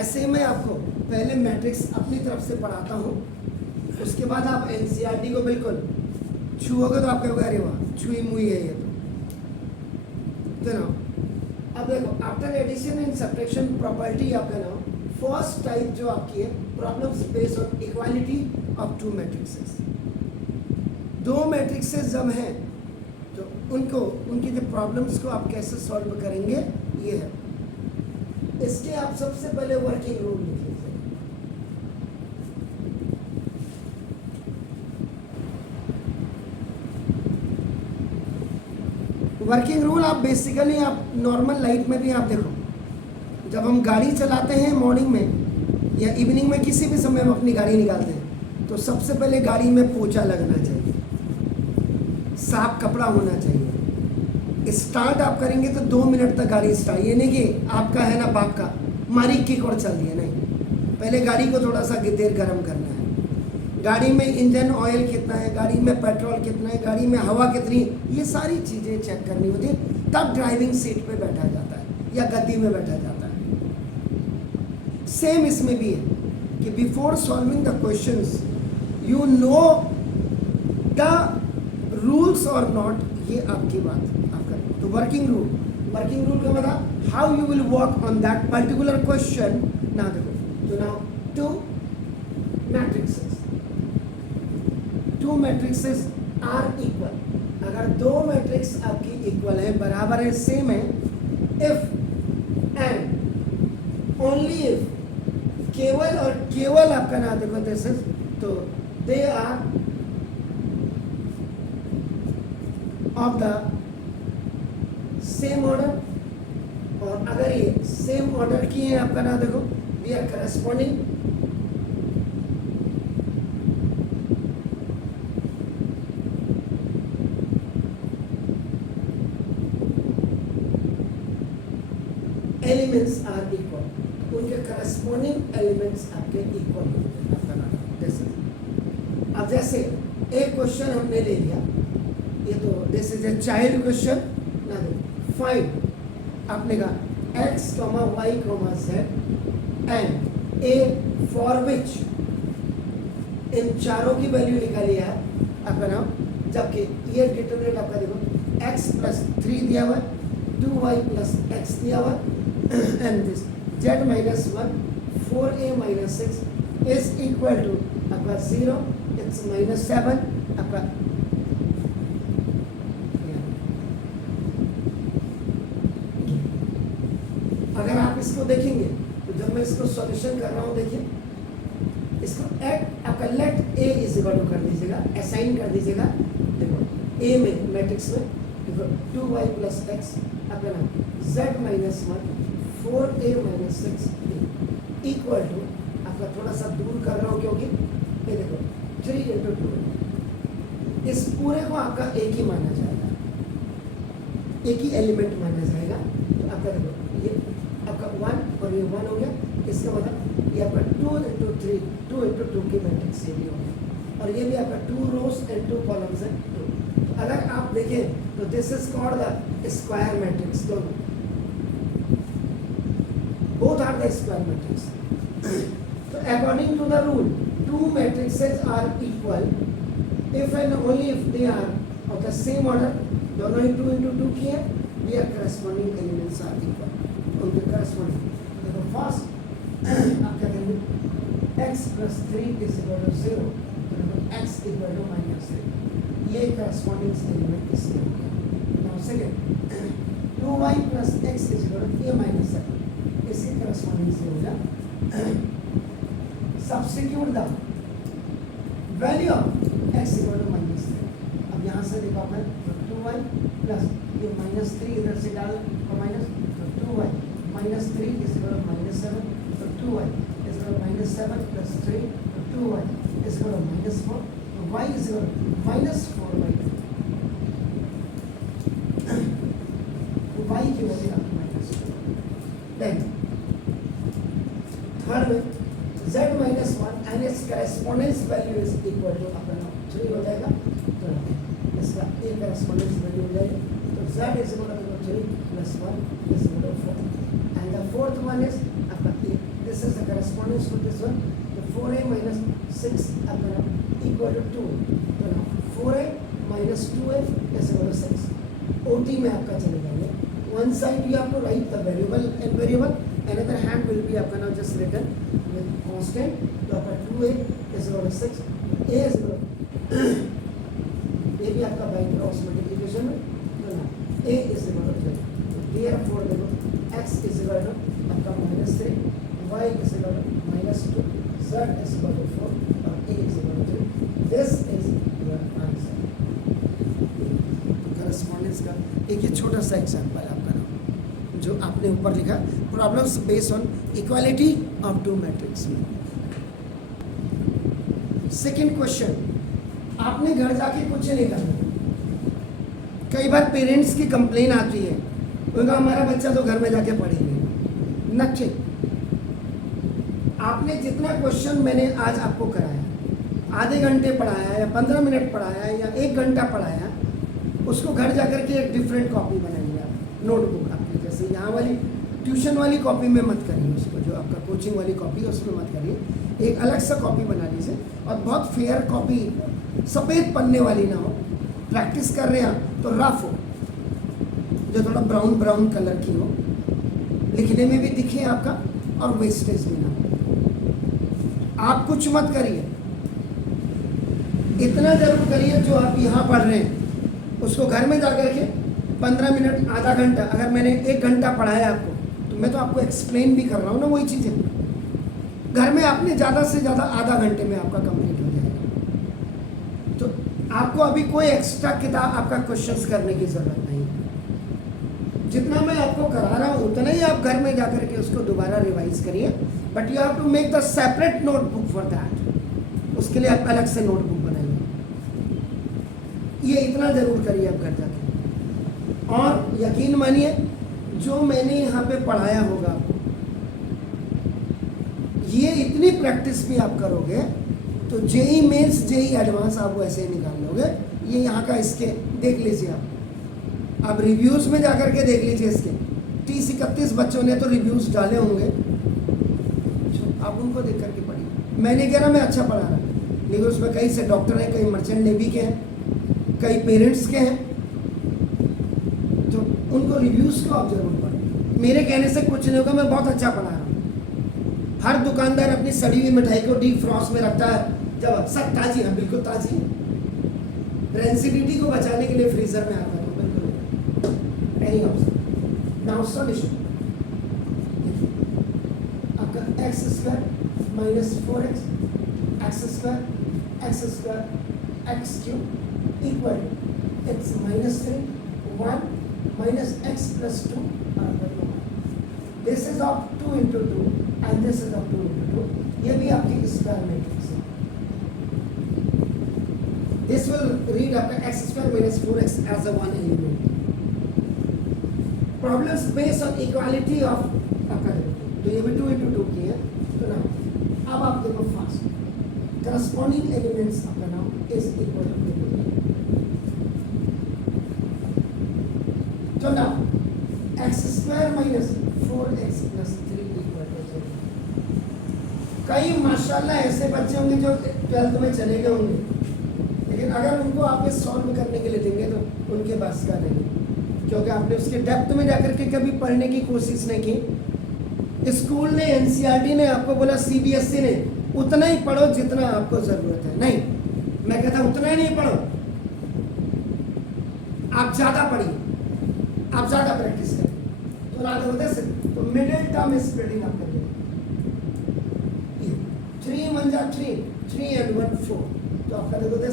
ऐसे में आपको पहले मैट्रिक्स अपनी तरफ से पढ़ाता हूँ, उसके बाद आप एनसीईआरटी को बिल्कुल छुओगे तो आप कहोगे अरे वाह छुई मुई है ये तो ना। अब देखो after addition and subtraction property आपका ना फर्स्ट टाइप जो आपकी है problems based on equality of two matrices. दो मैट्रिक्सेस जब हैं तो उनको उनकी जो प्रॉब्लम्स को आप कैसे सॉल्व करेंगे ये है। इसके आप सबसे पहले वर्किंग रूल लिख लीजिए। वर्किंग रूल आप बेसिकली आप नॉर्मल लाइफ में भी आप देखो, जब हम गाड़ी चलाते हैं मॉर्निंग में या इवनिंग में किसी भी समय हम अपनी गाड़ी निकालते हैं तो सबसे पहले गाड़ी में पोछा लगना चाहिए, साफ कपड़ा होना चाहिए। स्टार्ट आप करेंगे तो 2 मिनट तक गाड़ी स्टार्ट, ये नहीं कि आपका है ना बाप का मारी किक और चल दिया, नहीं। पहले गाड़ी को थोड़ा सा देर गर्म करना है। गाड़ी में इंजन ऑयल कितना है, गाड़ी में पेट्रोल कितना है, गाड़ी में हवा कितनी, ये सारी चीज़ें चेक करनी होती है, तब ड्राइविंग सीट पे बैठा जाता है या गद्दी में बैठा जाता है। सेम इसमें भी है कि before solving the questions you know the rules और नॉट, ये आपकी बात आप करें। तो वर्किंग रूल का मतलब how you will work on that particular question. ना देखो तो now two matrices are equal. अगर दो मैट्रिक्स आपकी इक्वल है, बराबर है, सेम है, इफ एंड ओनली इफ, केवल और केवल आपका ना देखो दिस इज, तो they are of the same order. और अगर ये सेम ऑर्डर की है आपका ना देखो, we are corresponding elements are equal, उनके करस्पॉन्डिंग एलिमेंट्स आपके इक्वल होंगे आपका नाम। जैसे अब जैसे एक क्वेश्चन हमने ले लिया, ये तो this is a child question ना, फाइंड आपने कहा x, y, z and a for which, इन चारों की वैल्यू निकाली है आपका नाम। जबकि ये डिटरमिनेंट आपका देखो x + 3 दिया हुआ है, 2y + x दिया हुआ है, and this z - 1 4a - 6 is equal to आपका 0, it's -7 आपका। अगर आप इसको देखेंगे तो जब मैं इसको सॉल्यूशन कर रहा हूँ, देखिए इसको एट आपका let a is equal to कर दीजिएगा, असाइन कर दीजिएगा। देखो a में मैट्रिक्स में देखो 2y + x आपका नाम z - 1 4a - 6 इक्वल टू आपका, थोड़ा सा दूर कर रहा हूँ क्योंकि ये देखो 3 × 2, इस पूरे को आपका एक ही माना जाएगा, एक ही एलिमेंट माना जाएगा। तो आपका देखो ये आपका 1 और ये 1 हो गया, इसका मतलब ये आपका 2 × 3 2 × 2 की मैट्रिक्स ये भी हो गया, और ये भी आपका 2 रोज एंड 2 कॉलम्स है 2। तो अगर आप देखें तो this is called the square matrix, दोनों both are the square matrix. So according to the rule, two matrices are equal if and only if they are of the same order, दोनों ही 2 × 2 की है, their corresponding elements are equal, उनके corresponding। देखो first आप क्या करेंगे, x + 3 = 0, तो देखो x = -3, ये corresponding element इसमें हो गया। Now second 2y + x = a - 7, इसके करस्पॉन्डिंग से हो गया। Substitute the value of x = -3। अब यहाँ से देखो आपने 2y प्लस ये -3 इधर से डाल तो माइनस, तो 2y - 3 = -7, तो 2y = -7 + 3, तो 2y = -4, तो y = -4/2, तो y की वैल्यू आपकी -4। देन थर्ड में z - 1 and its correspondence value is equal to अपना 3 हो जाएगा, तो इसका a correspondence value हो जाएगी, तो z = 3 + 1 = 4, and the fourth one is आपका a, this is the correspondence to this one, तो 4a minus 6 अपना इक्वल टू 2, तो ना 4a minus 2a is equal to 6. OT में आपका चले जाएंगे, one side you have to write the variable and variable, another hand will be आपका now just written with constant, तो आपका 2a is equal to 6, a is equal to ये भी आपका बाई क्रॉस मल्टीप्लिकेशन है, तो ना a is equal to 3, therefore देखो x is equal to आपका -3, y is equal to -2, z is equal to 4 और a is equal to 3. This is your answer. Correspondence का एक ये छोटा सा एग्जाम्पल आपका ना जो आपने ऊपर लिखा, problems based on equality of two matrix में. सेकेंड क्वेश्चन, आपने घर जाके कुछ नहीं करना. कई बार पेरेंट्स की कंप्लेन आती है, उनका हमारा बच्चा तो घर में जाके पढ़ी नहीं. नथिंग. आपने जितना क्वेश्चन मैंने आज आपको कराया, आधे घंटे पढ़ाया या 15 मिनट पढ़ाया या 1 घंटा पढ़ाया, उसको घर जाकर के एक डिफरेंट कॉपी बनाइए आप, नोटबुक आपकी. जैसे यहाँ वाली ट्यूशन वाली कॉपी में मत करिए उसको, जो आपका कोचिंग वाली कॉपी है उसमें मत करिए, एक अलग सा कॉपी बना लीजिए और बहुत फेयर कॉपी, सफ़ेद पन्ने वाली ना हो. प्रैक्टिस कर रहे हैं तो रफ हो, जो थोड़ा ब्राउन ब्राउन कलर की हो, लिखने में भी दिखे आपका और वेस्टेज भी ना हो. आप कुछ मत करिए, इतना जरूर करिए जो आप यहाँ पढ़ रहे हैं उसको घर में जाकर के 15 मिनट आधा घंटा, अगर मैंने 1 घंटा पढ़ाया आपको तो मैं तो आपको एक्सप्लेन भी कर रहा हूँ ना वही चीज़ें, घर में आपने ज़्यादा से ज़्यादा आधा घंटे में आपका कंप्लीट हो जाएगा. तो आपको अभी कोई एक्स्ट्रा किताब आपका क्वेश्चंस करने की ज़रूरत नहीं है. जितना मैं आपको करा रहा हूँ उतना ही आप घर में जाकर के उसको दोबारा रिवाइज करिए, but you have to make the separate notebook for that. उसके लिए आप अलग से नोटबुक बनाइए. ये इतना ज़रूर करिए आप घर जाके. और यकीन मानिए जो मैंने यहाँ पे पढ़ाया होगा आपको, ये इतनी प्रैक्टिस भी आप करोगे तो जेई मेंस जेई एडवांस आप वैसे ही निकाल लोगे. ये यहाँ का इसके देख लीजिए आप रिव्यूज़ में जाकर के देख लीजिए. इसके 30-31 बच्चों ने तो रिव्यूज़ डाले होंगे, आप उनको देख करके पढ़िए. मैंने कह रहा मैं अच्छा पढ़ा रहा, लेकिन उसमें कई से डॉक्टर हैं, कई मर्चेंट नेवी के हैं, कई पेरेंट्स के हैं, तो उनको रिव्यूज़ को आप जरूर पढ़ें. मेरे कहने से कुछ नहीं होगा, मैं बहुत अच्छा पढ़ा रहा हूँ. हर दुकानदार अपनी सड़ी हुई मिठाई को डीप फ्रॉस्ट में रखता है, जब सब ताज़ी है, बिल्कुल ताज़ी है. रेंसिडिटी को बचाने के लिए फ्रीजर में आता है, बिल्कुल. Any option. नाउ सॉल्यूशन, आपका x² minus 4x x² x³ equal to x minus 3 1 minus x plus 2. This is of 2 into 2 and this is of 2 into 2. ये भी आपकी स्क्वायर मैट्रिक्स है. This will read आपका x² minus 4x as a one element. Problems based on equality of आपका, तो ये भी 2 into 2 की है. तो ना अब आप देखो फास्ट, करस्पॉन्डिंग एलिमेंट्स आपका नाम इज इक्वल टू. तो ना x² minus 4x plus 3 equal to 0. कई माशाल्लाह ऐसे बच्चे होंगे जो 12th में चले गए होंगे, लेकिन अगर उनको आप सॉल्व करने के लिए देंगे तो उनके पास का नहीं, क्योंकि आपने उसके डेप्थ में जाकर के कभी पढ़ने की कोशिश नहीं की. स्कूल ने, एनसीईआरटी ने आपको बोला, सीबीएसई ने, उतना ही पढ़ो जितना आपको ज़रूरत है. नहीं, मैं कहता उतना ही नहीं पढ़ो, आप ज़्यादा पढ़िए, आप ज़्यादा प्रैक्टिस करें. तो ना होता है तो मिडिल टर्म स्प्रेडिंग आप करिए. 3 1 जा 3, 3 and 1 4. तो आपका देखो दे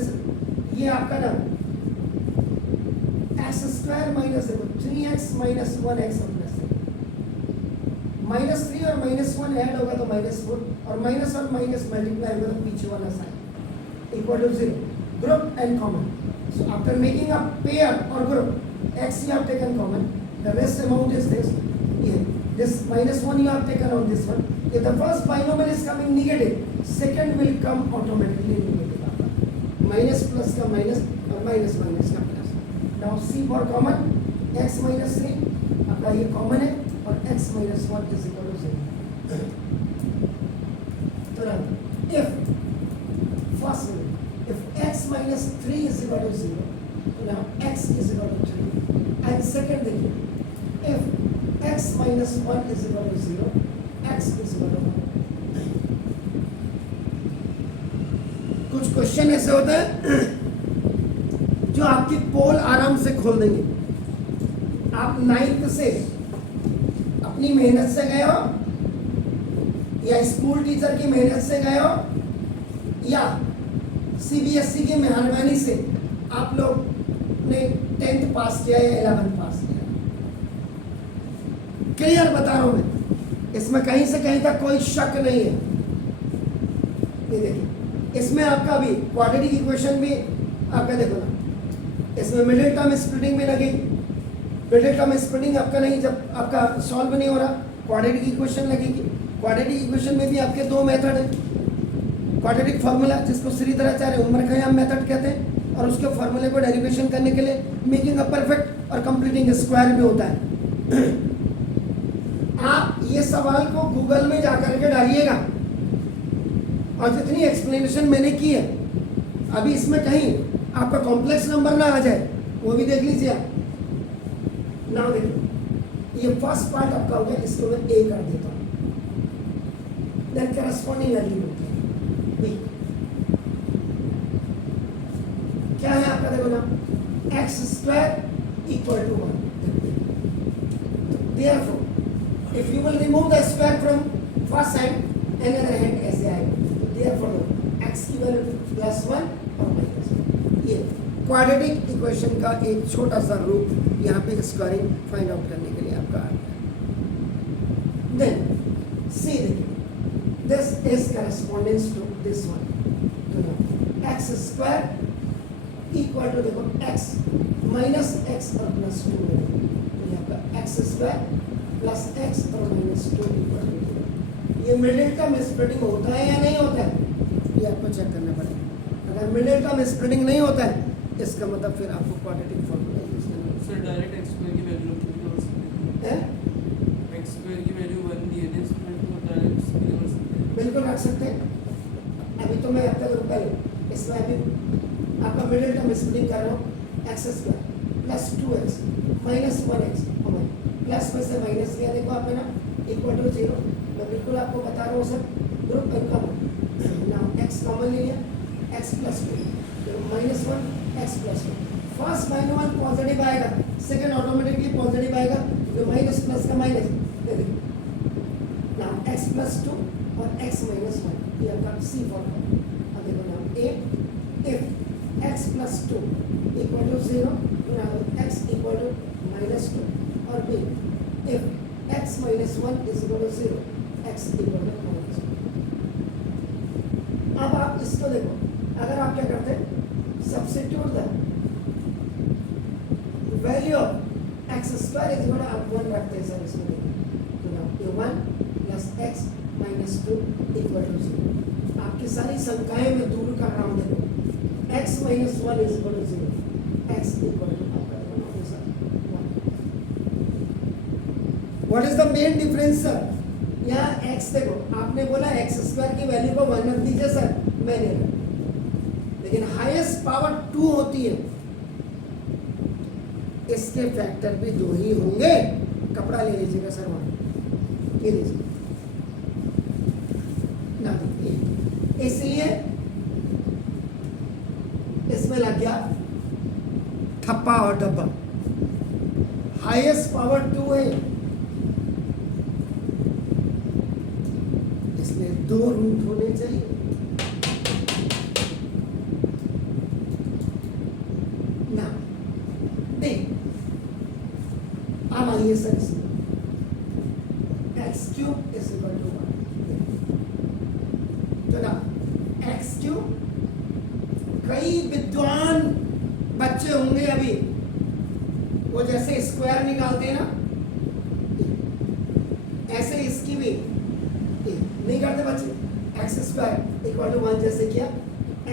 ये आपका ना x² माइनस देखो 3x minus 1x प्लस 3 और -1 ऐड होगा तो -4 और -1 माइनस मल्टीप्लाई होगा तो पीछे वाला sign equal to 0. Group and common. So after making a pair और group, x you have taken common, the rest amount is this. Here, this -1 you have taken on this one. If the first binomial is coming negative, second will come automatically negative. Minus plus का minus और minus minus का plus. Now C for common, x minus 3 आपका ये common है और x minus 1 is equal to 0. now x is equal to 3 and second देखिए if x minus 1 is equal to 0 x is equal to 1 कुछ question ऐसे होते हैं जो आपकी पोल आराम से खोल देंगे। आप 9th से अपनी मेहनत से गए हो या स्कूल टीचर की मेहनत से गए हो या सीबीएसई की मेहरबानी से आप लोग ने 10th पास किया या 11th पास किया। क्लियर बता रहा हूं मैं, इसमें कहीं से कहीं तक कोई शक नहीं है। ये देखिए इसमें आपका भी क्वाड्रेटिक इक्वेशन भी आपका देखो ना, इसमें मिडिल टर्म स्प्लिटिंग भी लगेगी। मिडिल टर्म स्प्लिटिंग आपका नहीं, जब आपका सॉल्व नहीं हो रहा क्वाड्रेटिक इक्वेशन लगेगी। क्वाड्रेटिक इक्वेशन में भी आपके दो मेथड है, क्वाड्रेटिक फार्मूला जिसको श्रीधराचार्य उम्र खयाम मेथड कहते हैं और उसके फार्मूले को डेरिवेशन करने के लिए मेकिंग अ परफेक्ट और कंप्लीटिंग स्क्वायर भी होता है। आप ये सवाल को गूगल में जाकर के डालिएगा और जितनी एक्सप्लेनेशन मैंने की है अभी इसमें कहीं आपका कॉम्प्लेक्स नंबर ना आ जाए वो भी देख लीजिए आप। ना देखिए ये फर्स्ट पार्ट आपका हो गया, इसको मैं ए कर देता हूँ। देन करस्पॉन्डिंग वैल्यू होती है बी। क्या है आपका देखो ना X square equal to 1। Therefore if you will remove the square from first hand another hand ऐसे आएगा। देयरफॉर एक्स की वैल्यू +1 और -1। ये क्वाड्रेटिक इक्वेशन का एक छोटा सा रूप यहाँ पे स्क्वायरिंग फाइंड आउट करने के लिए आपका आ गया। देन सी देखिए this is correspondence to this one, तो ना x स्क्वायर इक्वल टू देखो x माइनस x और प्लस 2 है, तो यहाँ पर x स्क्वायर प्लस x और -2 इक्वल टू। ये मिडिल टर्म स्प्लिटिंग होता है या नहीं होता है ये आपको चेक करना पड़ेगा। अगर मिडिल टर्म स्प्लिटिंग नहीं होता है इसका मतलब फिर आपको क्वाड्रेटिक फॉर्मूला यूज करना है। सर डायरेक्ट x स्क्वायर की वैल्यू कितनी हो सकती है? x स्क्वायर की वैल्यू 1 दी है, इसमें तो डायरेक्ट कितनी हो सकती है? बिल्कुल रख सकते हैं। अभी तो मैं अब तक पहले इसमें अभी आपका मिडिल टर्म स्प्लिटिंग कर रहा हूँ x square plus 2x minus 1x और प्लस में से माइनस लिया देखो आपने ना इक्वल टू 0। मैं बिल्कुल आपको बता रहा हूँ sir group income now x common ले लिया x plus 2 -1 x plus 1। First -1 positive आएगा, सेकंड ऑटोमेटिकली पॉजिटिव आएगा, तो माइनस प्लस का माइनस दे देखो नाउ x प्लस 2 और x माइनस 1 ये आपका सी फॉर्मूला। अब देखो now A if x plus 2 equal to 0 now x equal to -2 और b if x minus 1 is equal to 0 x equal to -2। अब आप इसको देखो, अगर आप क्या करते हैं substitute the value of X square is equal to आप 1 रखते हैं सर इसमें, तो नाउ ये 1 plus x minus 2 equal to 0। आपकी सारी संख्याएं मैं दूर कर रहा हूँ देखो x minus 1 is equal to 0 x equal to what is the main difference sir? यहाँ x देखो आपने बोला एक्स स्क्वायर की वैल्यू को 1 रख दीजिए सर, मैंने लेकिन हाईएस्ट पावर 2 होती है, इसके फैक्टर भी 2 ही होंगे। कपड़ा ले लीजिएगा सर वहां ये लीजिए ना, इसलिए इसमें लग गया ठप्पा और डब्बा। हाईएस्ट पावर 2 है इसलिए 2 रूट होने चाहिए। ना देख अब आइए सर इसमें x cube is equal to 1, तो ना x क्यूब कई विद्वान बच्चे होंगे अभी वो जैसे स्क्वायर निकालते हैं ना ऐसे इसकी भी नहीं करते बच्चे। एक्स स्क्वायर इक्वल टू 1 जैसे किया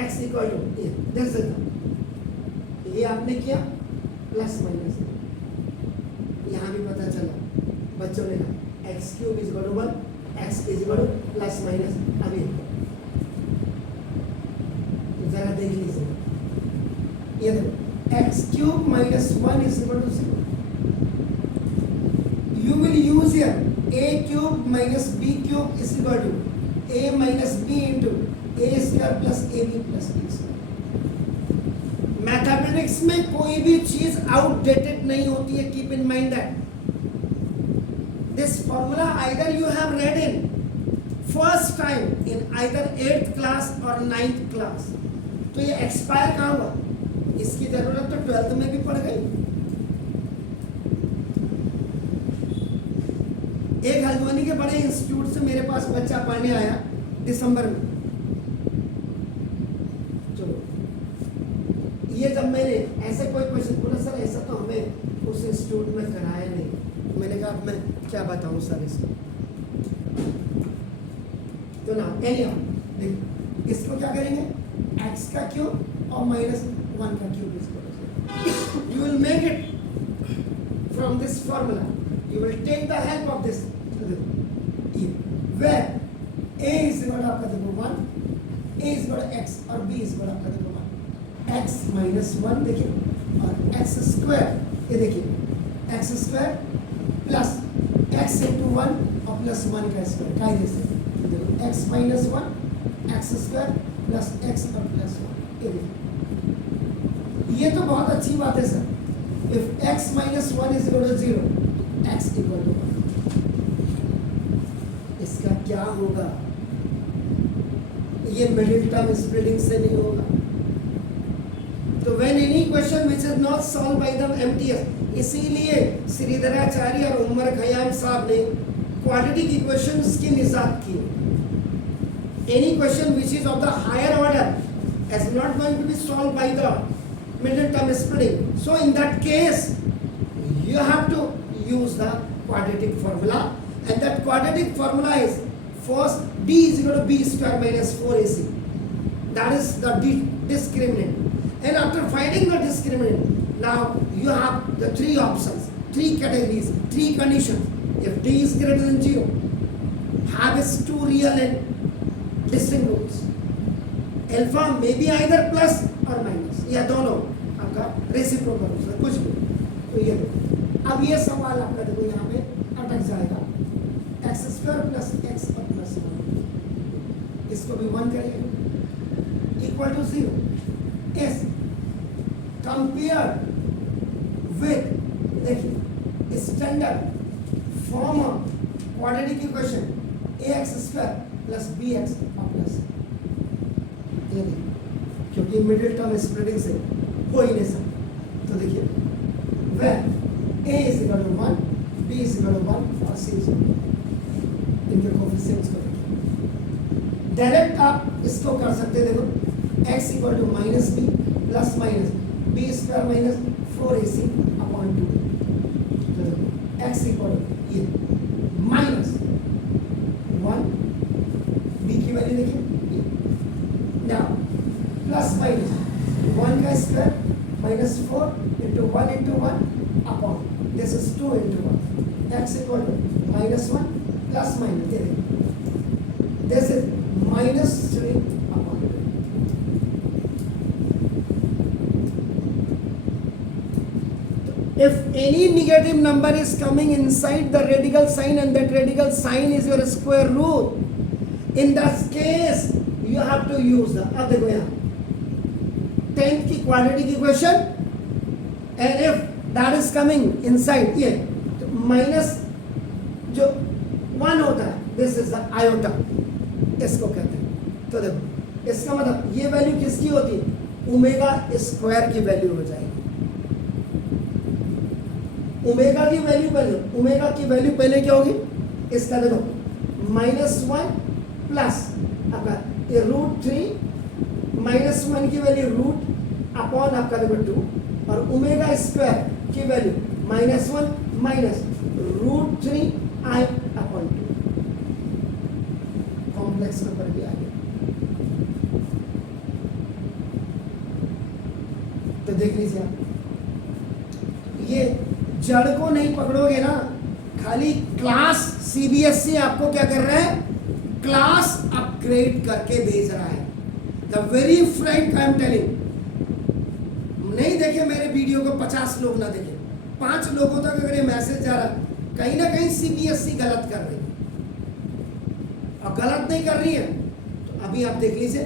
x इक्वल टू ये देख सकते, ये आपने किया प्लस माइनस, यहाँ भी पता चला बच्चों ने कहा X cube is equal to 1 X is equal to plus minus. अभी तो जरा देख लीजिए ये देखो x cube minus 1 is equal to 0. You will use here a cube minus b cube is equal to a minus b into a square plus ab plus b square. Mathematics में कोई भी चीज आउटडेटेड नहीं होती है. Keep in mind that this formula either you have read in first time in either 8th class और 9th class, तो ये एक्सपायर कहाँ हुआ? इसकी जरूरत तो 12th में भी पड़ गई. एक हल्द्वानी के बड़े इंस्टीट्यूट से मेरे पास बच्चा पढ़ने आया दिसंबर में. चलो ये जब मैंने ऐसे कोई क्वेश्चन बोला, सर ऐसा तो हमें उस इंस्टीट्यूट में कराया नहीं. मैंने कहा अब मैं क्या बताऊं सर इसको. तो ना देखो इसको क्या करेंगे, x का क्यूब और माइनस 1 का क्यूब इसको you will make it from this formula. You will take the help of this where a is equal to आपका देखो 1, a is equal to x और b is equal to आपका देखो 1. x minus 1 देखिए और x square, ये देखिए x square plus x into 1 और plus 1 का स्क्वायर क्या है देखो x minus 1 x square plus x और plus 1. ये देखिए ये तो बहुत अच्छी बात है sir. If x minus 1 is equal to 0, x equal to 1. इसका क्या होगा? ये मिडिल टर्म स्प्लिटिंग से नहीं होगा. तो when any question which is not solve by the MTS, इसीलिए श्रीधराचार्य और उमर खयाम साहब ने क्वाड्रेटिक इक्वेशंस की निजात की. Any question which is of the higher order is not going to be solve by the middle term splitting. So in that case you have to use the quadratic formula, and that quadratic formula is first d is equal to b square minus 4ac. That is the discriminant. And after finding the discriminant, now you have the three options, three categories, three conditions. If d is greater than 0, have its two real and distinct roots. Alpha may be either plus और minus, या दोनों आपका reciprocal हो सकता है, कुछ भी. तो ये देखो अब ये सवाल आपका देखो यहाँ पे अटक जाएगा. एक्स स्क्वायर प्लस एक्स और प्लस 1, इसको भी 1 करेंगे इक्वल टू 0. इस कंपेयर विद देखिए standard form of quadratic equation ax square plus bx और प्लस, ये देखिए क्योंकि मिडिल टर्म स्प्लिटिंग से हो ही नहीं सकता. तो देखिए where a is equal to 1, b is equal to 1 और c is equal to 1, इनके कोफिशिएंट्स को देखिए. डायरेक्ट आप इसको कर सकते देखो x equal to minus B plus minus B square minus 4ac upon 2. तो देखो x इक्वल टू ये माइनस 1, b की वैल्यू देखिए नाउ प्लस माइनस 1 का square minus 4 into 1 into 1 upon this is 2 into 1. X equal to minus 1 plus minus ये देखिए this is minus 3 upon 2. If any negative number is coming inside the radical sign and that radical sign is your square root, in that case you have to use the, अब देखो यहाँ 10th की quadratic equation, and if that is coming inside ये तो minus जो 1 होता है this is the iota, इसको कहते हैं. तो देखो इसका मतलब ये वैल्यू किसकी होती है? ओमेगा स्क्वायर की वैल्यू हो जाएगी. ओमेगा की वैल्यू पहले क्या होगी? इसका देखो -1 प्लस आपका ये √3 -1 की वैल्यू रूट अपॉन आपका देखो 2 और ओमेगा स्क्वायर की value -1 minus √3 i upon 2. Complex number भी आ गया. तो देख लीजिए आप, ये जड़ को नहीं पकड़ोगे ना, खाली क्लास सीबीएसई आपको क्या कर रहा है? क्लास अपग्रेड करके भेज रहा है. The very frank I am telling, नहीं देखे मेरे वीडियो को 50 लोग ना देखे, 5 लोगों तक अगर ये मैसेज जा रहा, कहीं ना कहीं सीबीएसई गलत कर रही है। और गलत नहीं कर रही है तो अभी आप देख लीजिए,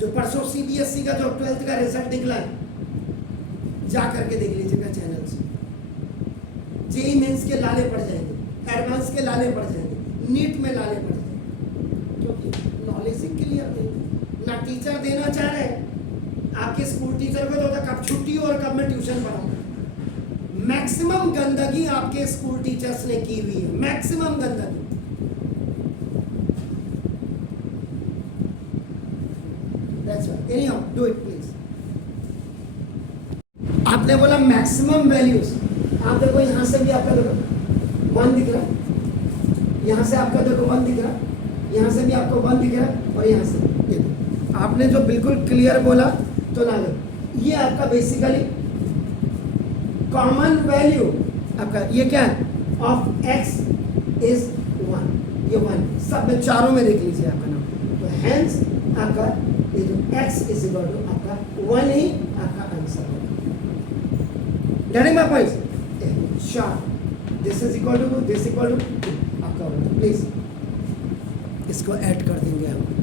जो परसों सीबीएसई का जो 12th का रिजल्ट निकला है, जा करके देख लीजिएगा चैनल से। जेई मेंस के लाले पड़ जाएंगे, एडवांस के लाले पड़ जाएंगे, नीट में लाले पड़ जाएंगे, क्योंकि नॉलेज ही क्लियर नहीं। ना टीचर देना चाह रहे, आपके स्कूल टीचर को तो होता कब छुट्टी हो और कब मैं ट्यूशन पढ़ाऊंगा। मैक्सिमम गंदगी आपके स्कूल टीचर्स ने की हुई है, मैक्सिमम गंदगी। That's right. Anyhow, do it please. आपने बोला मैक्सिमम वैल्यूज, आप देखो यहाँ से भी आपका देखो 1 दिख रहा, यहाँ से आपका देखो 1 दिख रहा, यहाँ से भी आपको 1 दिख रहा, और यहाँ से ये देखो। आपने जो बिल्कुल क्लियर बोला तो ना लो, ये आपका बेसिकली कॉमन वैल्यू आपका ये क्या है, ऑफ x इज 1, ये 1 सब में चारों में देख लीजिए आपका नाम। तो हेंस आपका ये जो x इज इक्वल टू आपका 1 ही आपका आंसर होगा। Getting my points? Sharp. This is equal to this equal to आपका प्लीज इसको ऐड कर देंगे हम।